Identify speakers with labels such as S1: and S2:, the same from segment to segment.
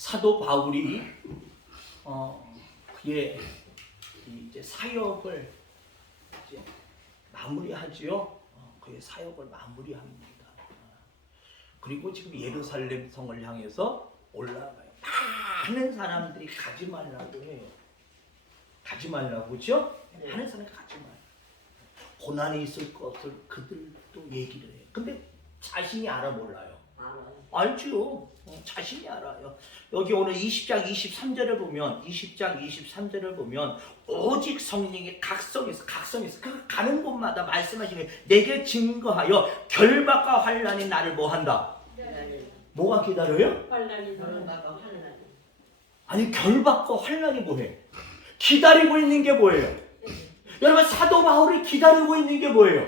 S1: 사도 바울이 어, 그의 이 이제 사역을 이제 마무리하지요. 어, 그의 사역을 마무리합니다. 어, 그리고 지금 예루살렘 성을 향해서 올라가요. 많은 사람들이 가지 말라고 해요. 가지 말라고 그죠? 많은 사람이 가지 말라. 고난이 있을 것을 그들도 얘기를 해요. 근데 자신이 알아 몰라요.
S2: 알아요.
S1: 어, 자신이 알아요. 여기 오늘 20장 23절을 보면 20장 23절을 보면 오직 성령의 각성에서 각성에서 그 가는 곳마다 말씀하시는 내게 증거하여 결박과 환란이 나를 뭐 한다?
S2: 네.
S1: 뭐가 기다려요?
S3: 환란이
S2: 가까 환란.
S1: 아니 결박과 환란이 뭐해? 기다리고 있는 게 뭐예요? 여러분 사도 바울을 기다리고 있는 게 뭐예요?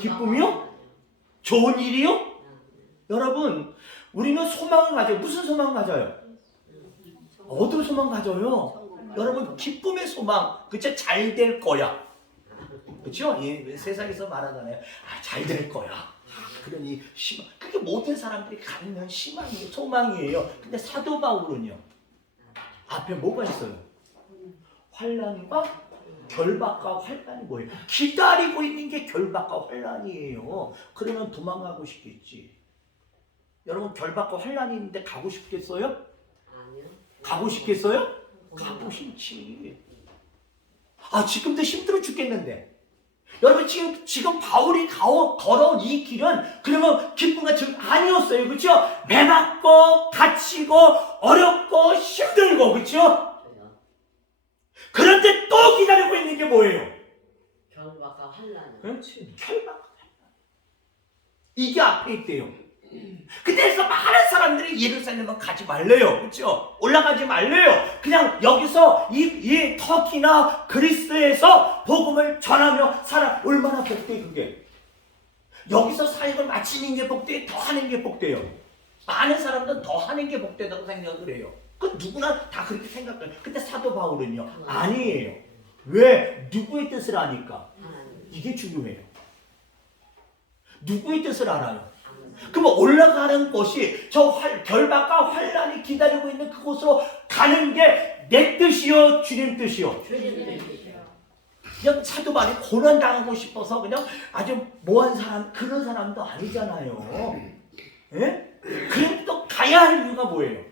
S1: 기쁨이요? 좋은 일이요? 여러분 우리는 소망을 가져요. 무슨 소망 가져요? 어떤 소망 가져요? 여러분 기쁨의 소망. 그쵸? 잘 될 거야. 그쵸? 예, 세상에서 말하잖아요. 아, 잘 될 거야. 아, 그러니 희망 그게 모든 사람들이 갖는 희망이에요 소망이에요. 근데 사도 바울은요 앞에 뭐가 있어요? 환란과 결박과 환란이 뭐예요? 기다리고 있는 게 결박과 환란이에요. 그러면 도망가고 싶겠지 여러분 결박과 환란이 있는데 가고 싶겠어요
S2: 아니요.
S1: 가고 싶겠어요 가고 싶지. 아 지금도 힘들어 죽겠는데. 여러분 지금 지금 바울이 가오, 걸어온 이 길은 그러면 기쁨과 즐 아니었어요, 그렇죠? 매맞고 갇히고 어렵고 힘들고 그렇죠? 그런데 또 기다리고 있는 게 뭐예요?
S2: 결박과 환란.
S1: 그렇지. 결박. 이게 앞에 있대요. 그래서 많은 사람들이 예루살렘은 가지 말래요. 그렇죠? 올라가지 말래요. 그냥 여기서 이, 이 터키나 그리스에서 복음을 전하며 살아 얼마나 복돼 그게. 여기서 사역을 마치는 게 복돼 더 하는 게 복돼요. 많은 사람들은 더 하는 게 복되다고 생각을 해요. 그 누구나 다 그렇게 생각해요. 근데 사도 바울은요 아니에요. 왜 누구의 뜻을 아니까?
S2: 하나님.
S1: 이게 중요해요. 누구의 뜻을 알아요? 그럼 올라가는 곳이 저 활, 결박과 환란이 기다리고 있는 그곳으로 가는 게 내 뜻이요 주님 뜻이요 그냥 사도 바울이 고난 당하고 싶어서 그냥 아주 모한 사람 그런 사람도 아니잖아요 예? 그래도 가야 할 이유가 뭐예요?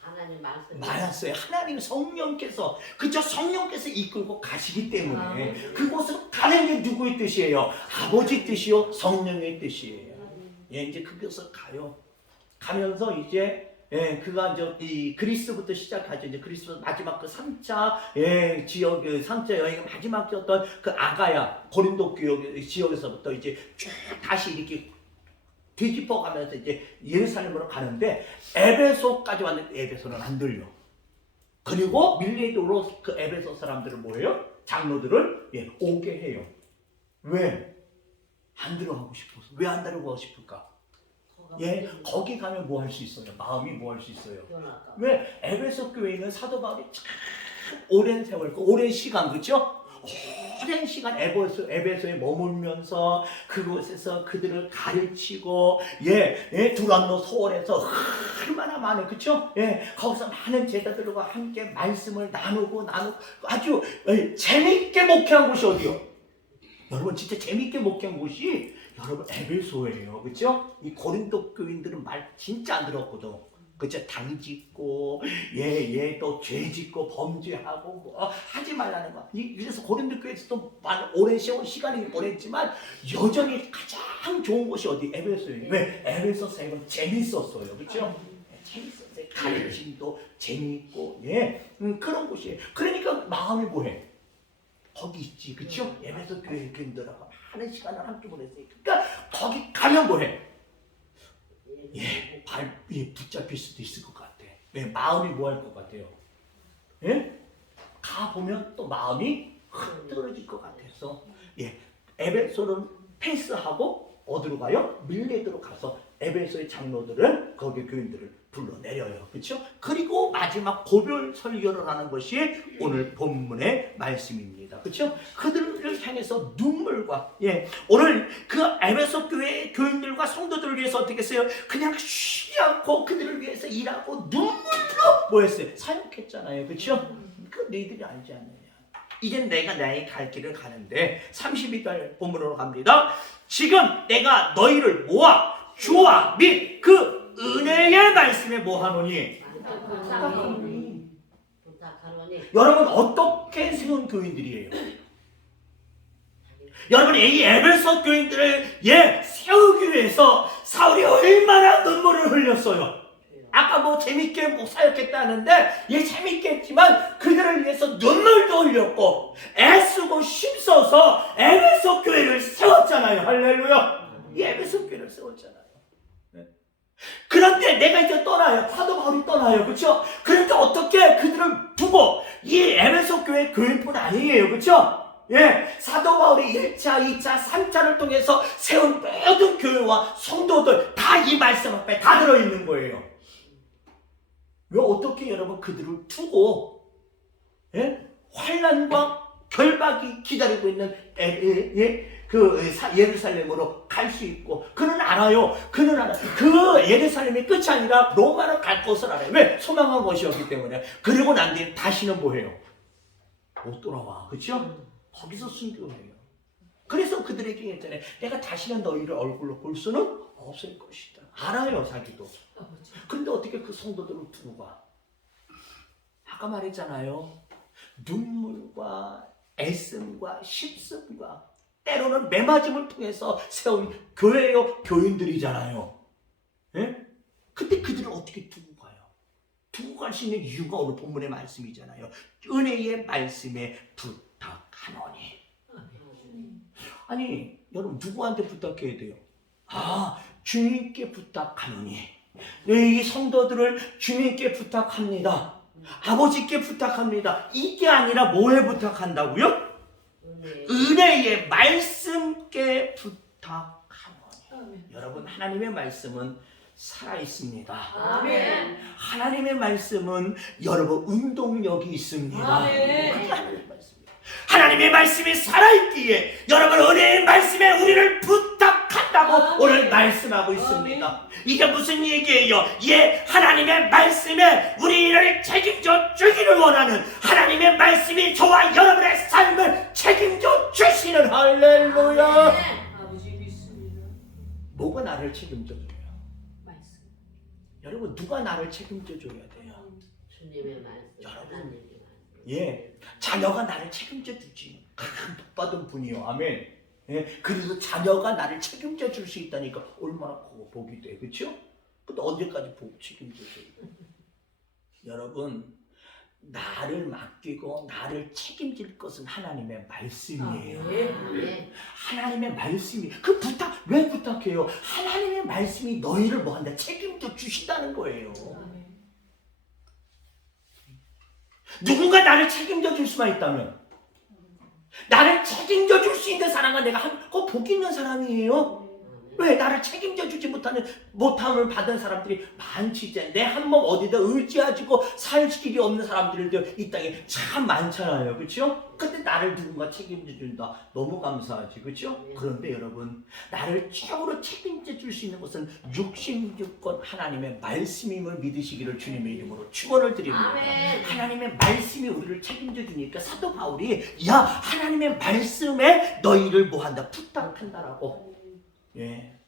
S2: 하나님 말씀.
S1: 많았어요 하나님 성령께서 그저 성령께서 이끌고 가시기 때문에 그곳으로 가는 게 누구의 뜻이에요? 아버지 뜻이요 성령의 뜻이에요 예, 이제 그곳을 가요. 가면서 이제 예, 그가 이제 이 그리스부터 시작하죠. 이제 그리스 마지막 그 3차 예, 지역 그 3차 여행 마지막이었던 그 아가야 고린도 교역 지역에서부터 이제 쭉 다시 이렇게 뒤집어 가면서 이제 예루살렘으로 가는데 에베소까지 왔는데 에베소는 안 들려. 그리고 밀레도로 그 에베소 사람들을 뭐예요? 장로들을 예, 오게 해요. 왜? 안 들어가고 싶어서. 왜 안 들어가고 싶을까? 예, 거기 가면 뭐 할 수 있어요? 마음이 뭐 할 수 있어요? 왜 에베소 교회는 사도 바울이 참 오랜 세월, 그 오랜 시간, 그렇죠? 오랜 시간 에베소, 에베소에 머물면서 그곳에서 그들을 가르치고 예, 예 두란노 소원에서 얼마나 많은 그렇죠? 예, 거기서 많은 제자들과 함께 말씀을 나누고 나누고 아주 예, 재미있게 목회한 곳이 어디요? 여러분 진짜 재미있게 목회한 곳이 여러분 에베소예요, 그렇죠? 이 고린도 교인들은 말 진짜 안 들었거든. 그죠? 당 짓고 예예또 죄 짓고 범죄하고 뭐 하지 말라는 거. 이- 그래서 고린도 교회에서도 많은 오랜 세월 시간이 보냈지만 여전히 가장 좋은 곳이 어디 에베소예요. 왜 에베소 사역은 재밌었어요, 그렇죠? 재밌었어요. 가르침도 재미있고 예 음, 그런 곳이에요. 그러니까 마음이 뭐해? 거기 있지, 그렇죠? 에베소 교회 교인들하고 많은 시간을 함께 보냈으니까 그러니까 거기 가면 뭐해? 예, 발, 예, 붙잡힐 수도 있을 것 같아. 왜 마음이 뭐 할 것 같아요? 예? 가 보면 또 마음이 흐트러질 것 같아서 예, 에베소는 패스하고 어디로 가요? 밀레드로 가서 에베소의 장로들을 거기 교인들을 불러내려요. 그렇죠? 그리고 마지막 고별 설교를 하는 것이 오늘 본문의 말씀입니다. 그렇죠? 그들을 향해서 눈물과 예 오늘 그 에베소 교회 교인들과 성도들을 위해서 어떻게 했어요? 그냥 쉬지 않고 그들을 위해서 일하고 눈물로 뭐 했어요? 사역했잖아요. 그렇죠? 그 너희들이 알지 않느냐? 이제 내가 나의 갈 길을 가는데 32절 본문으로 갑니다. 지금 내가 너희를 모아 주와 및그 은혜의 말씀에 뭐하노니
S2: 부탁하노니 부탁하노니
S1: 여러분 어떻게 세운 교인들이에요? 여러분 이 에베소 교인들을 예 세우기 위해서 사울이 얼마나 눈물을 흘렸어요. 아까 뭐 재밌게 뭐 사역했다는데 예 재밌게 했지만 그들을 위해서 눈물도 흘렸고 애쓰고 힘써서 에베소 교회를 세웠잖아요. 할렐루야. 이 에베소 교회를 세웠잖아요. 네. 그런데 내가 이제 떠나요. 사도 바울이 떠나요. 그렇죠? 그런데 어떻게 그들을 두고 이 에베소 교회 교인뿐 아니에요. 그렇죠? 예, 사도 바울이 1차, 2차, 3차를 통해서 세운 모든 교회와 성도들 다 이 말씀 앞에 다 들어있는 거예요. 왜 어떻게 여러분 그들을 두고 예? 환란과 결박이 기다리고 있는 에, 에, 예? 그 사- 예루살렘으로 갈 수 있고 그는 알아요. 그는 알아. 그 예루살렘이 끝이 아니라 로마로 갈 것을 알아요. 왜? 소망한 것이었기 때문에. 그리고 난 뒤에 다시는 뭐해요? 못 돌아와. 그렇죠? 거기서 순교해요. 그래서 그들에게 했잖아요. 내가 다시는 너희를 얼굴로 볼 수는 없을 것이다. 알아요, 자기도. 근데 어떻게 그 성도들을 두고 가? 아까 말했잖아요. 눈물과 애씀과 십승과 때로는 매맞음을 통해서 세운 교회요 교인들이잖아요. 예? 근데 그들을 어떻게 두고 가요? 두고 갈 수 있는 이유가 오늘 본문의 말씀이잖아요. 은혜의 말씀에 부탁하노니. 아니, 여러분 누구한테 부탁해야 돼요? 아, 주님께 부탁하노니. 네, 이 성도들을 주님께 부탁합니다. 아버지께 부탁합니다. 이게 아니라 뭐에 부탁한다고요?
S2: 은혜
S1: 은혜의 말씀께 부탁하노니. 여러분 하나님의 말씀은 살아 있습니다.
S2: 아멘
S1: 하나님의 말씀은 여러분 운동력이 있습니다.
S3: 아멘.
S1: 그게 하나님의 말씀이 살아있기에 여러분 은혜의 말씀에 우리를 부 탁한다고
S3: 아멘.
S1: 오늘 말씀하고 있습니다. 이게 무슨 얘기예요? 예, 하나님의 말씀에 우리를 책임져 주기를 원하는 하나님의 말씀이 저와 여러분의 삶을 책임져 주시는 할렐루야.
S3: 아버지 믿습니다.
S1: 뭐가 나를 책임져 줘요?
S3: 말씀.
S1: 여러분 누가 나를 책임져 줘야 돼요?
S2: 주님의 말씀
S1: 여러분.
S2: 하나님의 말씀
S1: 예, 자녀가 나를 책임져 주지. 큰 복받은 분이요. 아멘. 예, 그래서 자녀가 나를 책임져 줄 수 있다니까 얼마나 고- 복이 돼. 그렇죠? 근데 언제까지 복 책임져 줘요? 여러분, 나를 맡기고 나를 책임질 것은 하나님의 말씀이에요.
S3: 아멘.
S2: 아멘
S1: 하나님의 말씀이 그 부탁 왜 부탁해요? 하나님의 말씀이 너희를 뭐 한다 책임져 주신다는 거예요.
S3: 아멘.
S1: 누군가 나를 책임져 줄 수만 있다면 나를 책임져 줄 수 있는 사람과 내가 한, 그복 있는 사람이에요. 왜 나를 책임져 주지 못하는 못함을 받은 사람들이 많지 이제 내한 몸 어디다 의지하지고 살 길이 없는 사람들도 이 땅에 참 많잖아요, 그렇죠? 근데 나를 누군가 책임져 준다, 너무 감사하지, 그렇죠? 그런데 여러분 나를 최고로 책임져 줄 수 있는 것은 육신육권 하나님의 말씀임을 믿으시기를 주님의 이름으로 축원을 드립니다.
S2: 아멘
S1: 하나님의 말씀이 우리를 책임져 주니까 사도 바울이 야 하나님의 말씀에 너희를 뭐 한다 부탁한다라고 예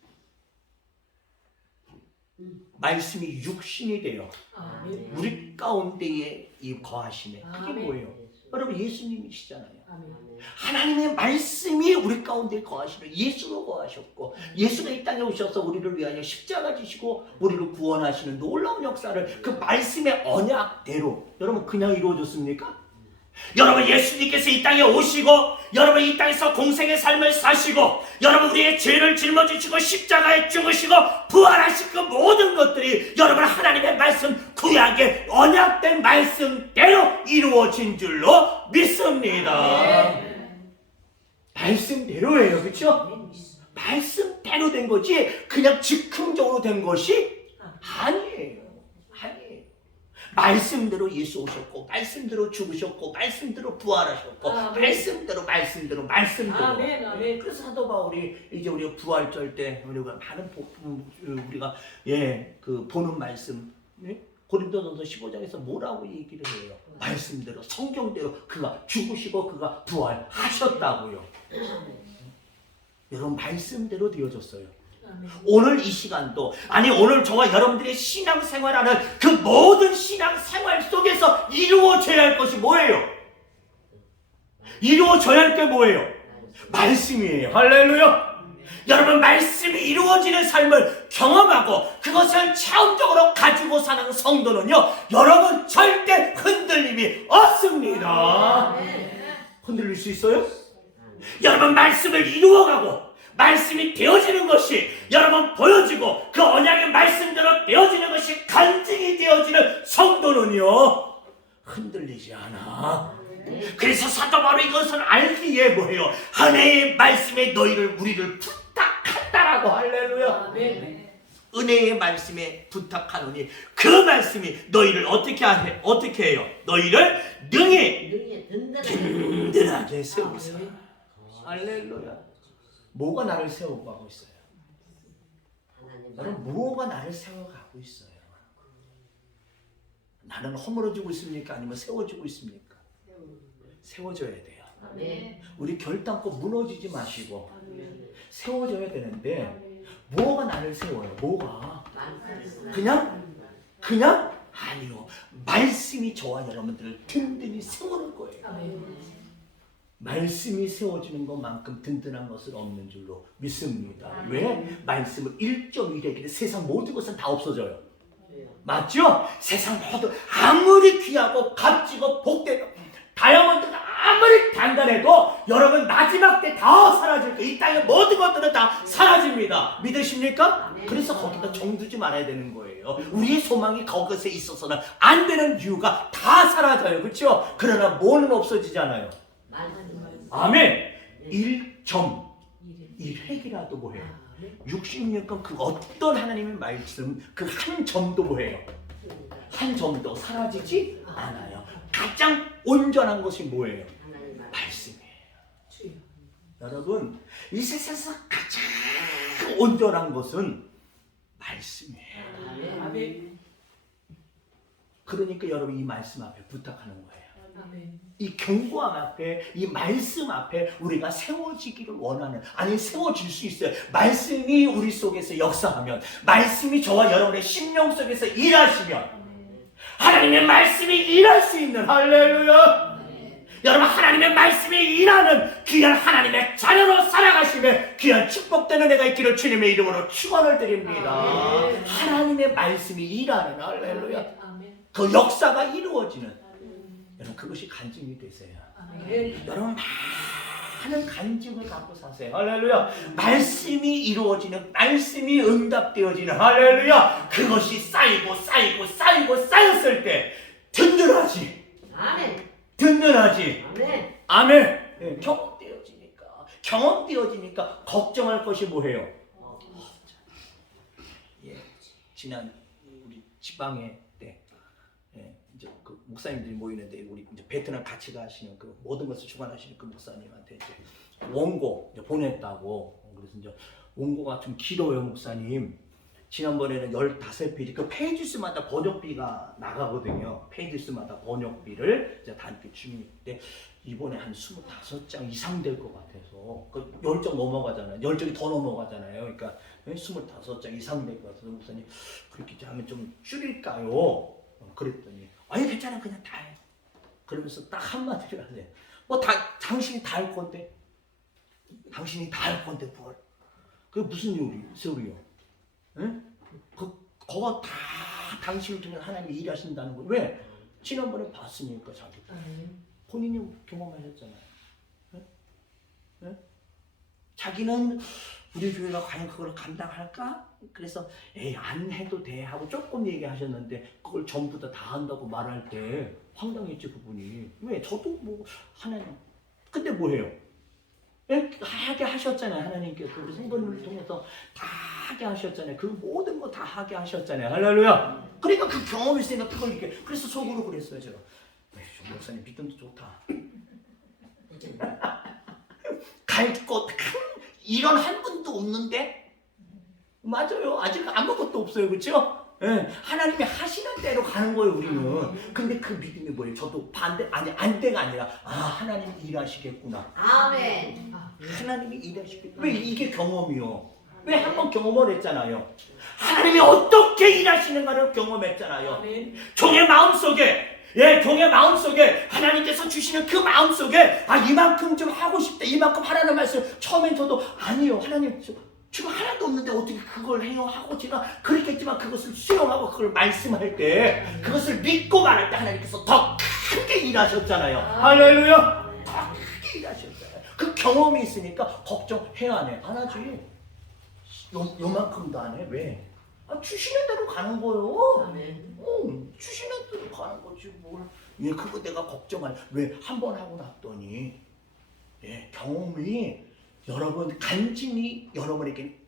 S1: 말씀이 육신이 돼요
S3: 아멘.
S1: 우리 가운데에 이 거하심에 그게
S3: 아멘.
S1: 뭐예요 여러분 예수님이시잖아요
S3: 아멘.
S1: 하나님의 말씀이 우리 가운데 거하시는 예수로 거하셨고 예수가 이 땅에 오셔서 우리를 위하여 십자가 지시고 우리를 구원하시는 놀라운 역사를 그 말씀의 언약대로 여러분 그냥 이루어졌습니까? 여러분 예수님께서 이 땅에 오시고 여러분 이 땅에서 공생의 삶을 사시고 여러분 우리의 죄를 짊어지시고 십자가에 죽으시고 부활하신 그 모든 것들이 여러분 하나님의 말씀 구약의 언약된 말씀대로 이루어진 줄로 믿습니다. 말씀대로예요, 그렇죠? 말씀대로 된 거지 그냥 즉흥적으로 된 것이. 아니에요. 말씀대로 예수 오셨고 말씀대로 죽으셨고 말씀대로 부활하셨고
S3: 아멘.
S1: 말씀대로 말씀대로 말씀대로
S3: 아멘, 아멘.
S1: 그래서 사도 바울이 이제 우리 부활절 때 우리가 많은 보- 음, 우리가 예그 보는 말씀 예? 고린도전서 15장에서 뭐라고 얘기를 해요? 말씀대로 성경대로 그가 죽으시고 그가 부활하셨다고요. 여러분 말씀대로 되어졌어요. 오늘 이 시간도 아니 오늘 저와 여러분들의 신앙생활하는 그 모든 신앙생활 속에서 이루어져야 할 것이 뭐예요? 이루어져야 할 게 뭐예요? 말씀이에요. 할렐루야. 여러분 말씀이 이루어지는 삶을 경험하고 그것을 체험적으로 가지고 사는 성도는요 여러분 절대 흔들림이 없습니다. 흔들릴 수 있어요? 여러분 말씀을 이루어가고 말씀이 되어지는 것이 여러분 보여지고 그 언약의 말씀대로 되어지는 것이 간증이 되어지는 성도는요 흔들리지 않아. 그래서 사도 바울이 이것을 알기에 뭐예요? 은혜의 말씀에 너희를 우리를 부탁한다라고 할렐루야. 은혜의 말씀에 부탁하노니 그 말씀이 너희를 어떻게 해? 어떻게 해요? 너희를 능히
S2: 든든하게
S1: 세우사. 할렐루야. 뭐가 나를 세워가고 있어요? 여러분 뭐가 나를 세워가고 있어요? 나는 허물어지고 있습니까? 아니면 세워지고 있습니까? 세워져야 돼요.
S2: 아멘
S1: 우리 결단코 무너지지 마시고. 세워져야 되는데 뭐가 나를 세워요? 뭐가? 그냥? 그냥? 아니요. 말씀이 저와 여러분들을 든든히 세우는 거예요. 말씀이 세워지는 것만큼 든든한 것은 없는 줄로 믿습니다. 왜? 말씀은 1.1에게 세상 모든 것은 다 없어져요. 맞죠? 세상 모든 아무리 귀하고 값지고 복되고 다이아몬드가 아무리 단단해도 여러분 마지막 때 다 사라질 거예요. 이 땅의 모든 것들은 다 사라집니다. 믿으십니까?
S2: 아멘.
S1: 그래서 거기다 정두지 말아야 되는 거예요. 우리의 소망이 거기에 있어서는 안 되는 이유가 다 사라져요. 그렇죠? 그러나 뭐는 없어지잖아요. 아멘.
S2: 네.
S1: 1.1핵이라도 뭐해요?
S3: 아멘.
S1: 60년간 그 어떤 하나님의 말씀 그 한 점도 뭐해요? 한 점도 사라지지 않아요. 가장 온전한 것이 뭐예요?
S2: 말
S1: 말씀이에요. 여러분, 이 세상에서 가장 온전한 것은 말씀이에요.
S2: 아멘
S3: 아멘.
S1: 그러니까 여러분 이 말씀 앞에 부탁하는 거예요. 이 경고함 앞에 이 말씀 앞에 우리가 세워지기를 원하는 아니 세워질 수 있어요. 말씀이 우리 속에서 역사하면 말씀이 저와 여러분의 심령 속에서 일하시면 하나님의 말씀이 일할 수 있는 할렐루야. 여러분 하나님의 말씀이 일하는 귀한 하나님의 자녀로 살아가시며 귀한 축복되는 내가 있기를 주님의 이름으로 축원을 드립니다. 하나님의 말씀이 일하는 할렐루야. 그 역사가 이루어지는. 여러분 그것이 간증이 되세요.
S3: 아멘.
S1: 여러분 많은 간증을 갖고 사세요. 할렐루야. 말씀이 이루어지는 말씀이 응답되어지는 할렐루야. 그것이 쌓이고 쌓이고 쌓이고 쌓였을 때 든든하지.
S2: 아멘
S1: 든든하지.
S2: 아멘
S1: 아멘. 예, 경험되어지니까 경험되어지니까 걱정할 것이 뭐예요? 예, 지난 우리 지방에 때 예, 목사님들이 모이는데 우리 이제 베트남 같이 가시는 그 모든 것을 주관하시는 그 목사님한테 이제 원고 이제 보냈다고 그래서 이제 원고가 좀 길어요 목사님. 지난번에는 15페이지 그 페이지 수마다 번역비가 나가거든요. 페이지 수마다 번역비를 이제 단기 주민때 이번에 한 25장 이상 될 것 같아서 그 10장 넘어가잖아요. 10장이 더 넘어가잖아요. 그러니까 25장 이상 될 것 같아서 목사님 그렇게 하면 좀 줄일까요? 어, 그랬더니 아니 괜찮아 그냥 다 해. 그러면서 딱 한마디를 하세요. 뭐다 당신이 다 할 건데 당신이 다 할 건데 뭘? 그게 무슨 요리 소리요? 응? 그 그거 다 당신을 통해 하나님이 일하신다는 거 왜? 지난번에 봤으니까 자기
S3: 아멘.
S1: 본인이 경험하셨잖아요. 응? 응? 자기는 우리 교회가 과연 그걸 감당할까? 그래서 에이 안 해도 돼 하고 조금 얘기하셨는데 그걸 전부 다 다 한다고 말할 때 황당했지 그분이 왜 저도 뭐 하나님 근데 뭐해요? 예, 하게 하셨잖아요. 하나님께서 우리 성도님을 통해서 다 하게 하셨잖아요. 그 모든 거 다 하게 하셨잖아요. 할렐루야. 그러니까 그 경험이 있으니까 그걸 이렇게 그래서 속으로 그랬어요 제가. 목사님 믿음도 좋다. 갈곳 이런 한 분도 없는데 맞아요. 아직 아무것도 없어요, 그렇죠? 예, 하나님이 하시는 대로 가는 거예요, 우리는. 근데 그 믿음이 뭐예요? 저도 반대 아니 안대가 아니라 아 하나님 일하시겠구나.
S2: 아멘.
S1: 하나님이 일하시겠구나. 왜 이게 경험이요? 왜 한 번 경험을 했잖아요. 하나님이 어떻게 일하시는가를 경험했잖아요. 종의 마음 속에 예, 종의 마음 속에 하나님께서 주시는 그 마음 속에 아 이만큼 좀 하고 싶다, 이만큼 하라는 말씀 처음엔 저도 아니요, 하나님 저- 지금 하나도 없는데 어떻게 그걸 해요 하고 제가 그렇겠지만 그것을 수용하고 그걸 말씀할 때 그것을 믿고 말할 때 하나님께서 더 크게 일하셨잖아요. 할렐루야, 더 크게 일하셨잖아요. 그 경험이 있으니까 걱정해야 안 해, 안 하지. 요 요만큼도 안 해, 왜? 아, 주시는 대로 가는 거요.
S2: 아멘.
S1: 어, 주시는 대로 가는 거지 뭘. 예, 그거 내가 걱정할. 왜 한 번 하고 났더니 예, 경험이 여러분 간증이 여러분에게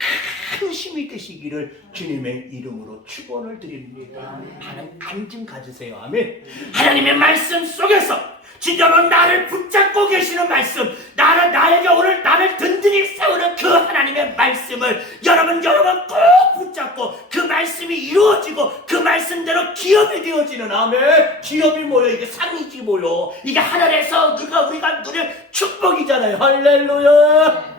S1: 큰 힘이 되시기를 주님의 이름으로 축원을 드립니다. 하나님 간증 가지세요. 아멘. 하나님의 말씀 속에서 진정으로 나를 붙잡고 계시는 말씀, 나는 나에게 오늘 나를 든든히 세우는 그 하나님의 말씀을 여러분 여러분 꼭 붙잡고 그 말씀이 이루어지고 그 말씀대로 기업이 되어지는 아멘. 기업이 뭐요? 이게 상이지 뭐요? 이게 하늘에서 우리가 우리가 누릴 축복이잖아요. 할렐루야.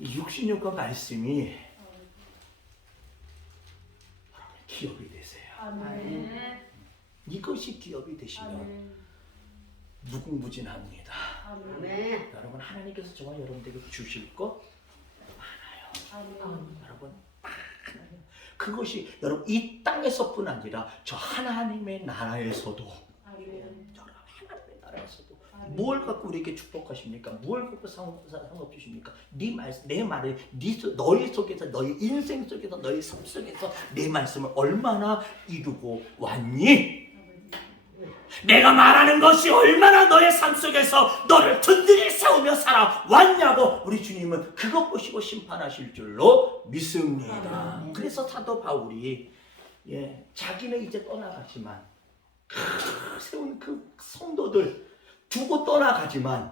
S1: 이 육신육과 말씀이 기업이 되세요.
S3: 아멘.
S1: 이것이 기업이 되시면
S3: 아멘.
S1: 무궁무진합니다.
S3: 아멘.
S1: 여러분 하나님께서 정말 여러분들에게 주실 거
S3: 아멘.
S1: 여러분 그것이 여러분 이 땅에서뿐 아니라 저 하나님의 나라에서도
S3: 아멘.
S1: 저 하나님의 나라에서도 뭘 갖고 우리에게 축복하십니까? 뭘 갖고 상, 상업 주십니까? 네 말씀, 내 말을 네 속- 너희 속에서 너희 인생 속에서 너희 삶 속에서 내 말씀을 얼마나 이루고 왔니? 내가 말하는 것이 얼마나 너의 삶 속에서 너를 든든히 세우며 살아왔냐고 우리 주님은 그것 보시고 심판하실 줄로 믿습니다.
S2: 아멘.
S1: 그래서 사도 바울이 예, 자기는 이제 떠나가지만 그 세운 그 성도들 두고 떠나가지만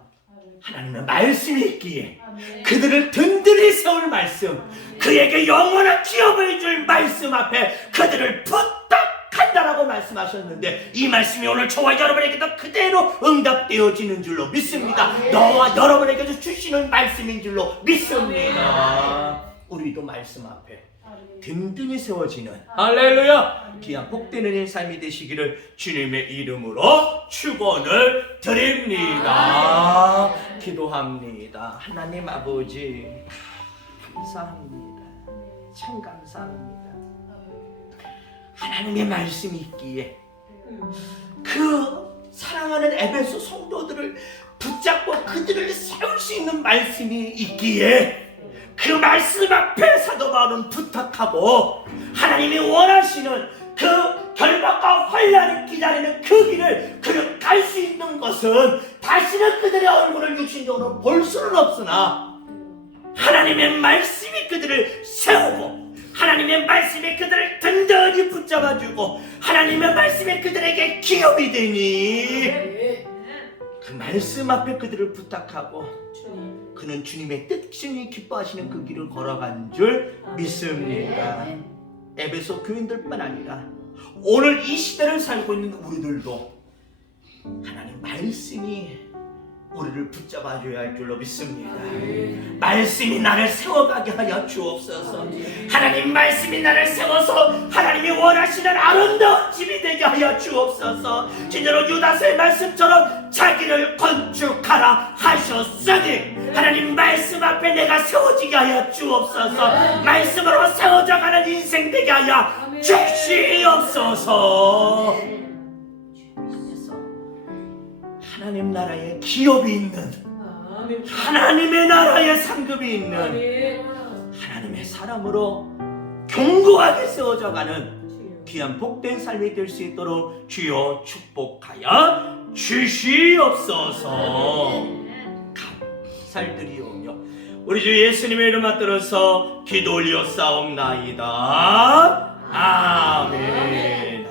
S1: 하나님의 말씀이 있기에. 그들을 든든히 세울 말씀 그에게 영원한 기업을 줄 말씀 앞에 그들을 부탁한다라고 말씀하셨는데 이 말씀이 오늘 저와 여러분에게도 그대로 응답되어지는 줄로 믿습니다. 너와 여러분에게도 주시는 말씀인 줄로 믿습니다. 우리도 말씀 앞에 든든히 세워지는 할렐루야 귀한 복되는 삶이 되시기를 주님의 이름으로 축원을 드립니다. 기도합니다. 하나님 아버지 감사합니다. 참 감사합니다. 하나님의 말씀이 있기에 그 사랑하는 에베소 성도들을 붙잡고 그들을 세울 수 있는 말씀이 있기에 그 말씀 앞에 사도 바울은 부탁하고 하나님이 원하시는 그 결박과 환란을 기다리는 그 길을 그를 갈 수 있는 것은 다시는 그들의 얼굴을 육신적으로 볼 수는 없으나 하나님의 말씀이 그들을 세우고 하나님의 말씀이 그들을 든든히 붙잡아주고 하나님의 말씀이 그들에게 기업이 되니
S3: 네.
S1: 그 말씀 앞에 그들을 부탁하고. 그는 주님의 뜻이 기뻐하시는 그 길을 걸어간 줄 믿습니다.
S2: 아멘.
S1: 에베소 교인들뿐 아니라 오늘 이 시대를 살고 있는 우리들도 하나님 말씀이 우리를 붙잡아 줘야 할 줄로 믿습니다. 말씀이 나를 세워가게 하여 주옵소서. 하나님 말씀이 나를 세워서 하나님이 원하시는 아름다운 집이 되게 하여 주옵소서. 진짜로 유다서의 말씀처럼 자기를 건축하라 하셨으니 하나님 말씀 앞에 내가 세워지게 하여 주옵소서. 말씀으로 세워져가는 인생 되게 하여 주시옵소서. 하나님 나라에 기업이 있는. 하나님의 나라에 상급이 있는. 하나님의 사람으로 견고하게 세워져가는. 귀한 복된 삶이 될 수 있도록 주여 축복하여 주시옵소서. 감살드리오며 우리 주 예수님의 이름 받들어서 기도 올려 싸움나이다. 아멘.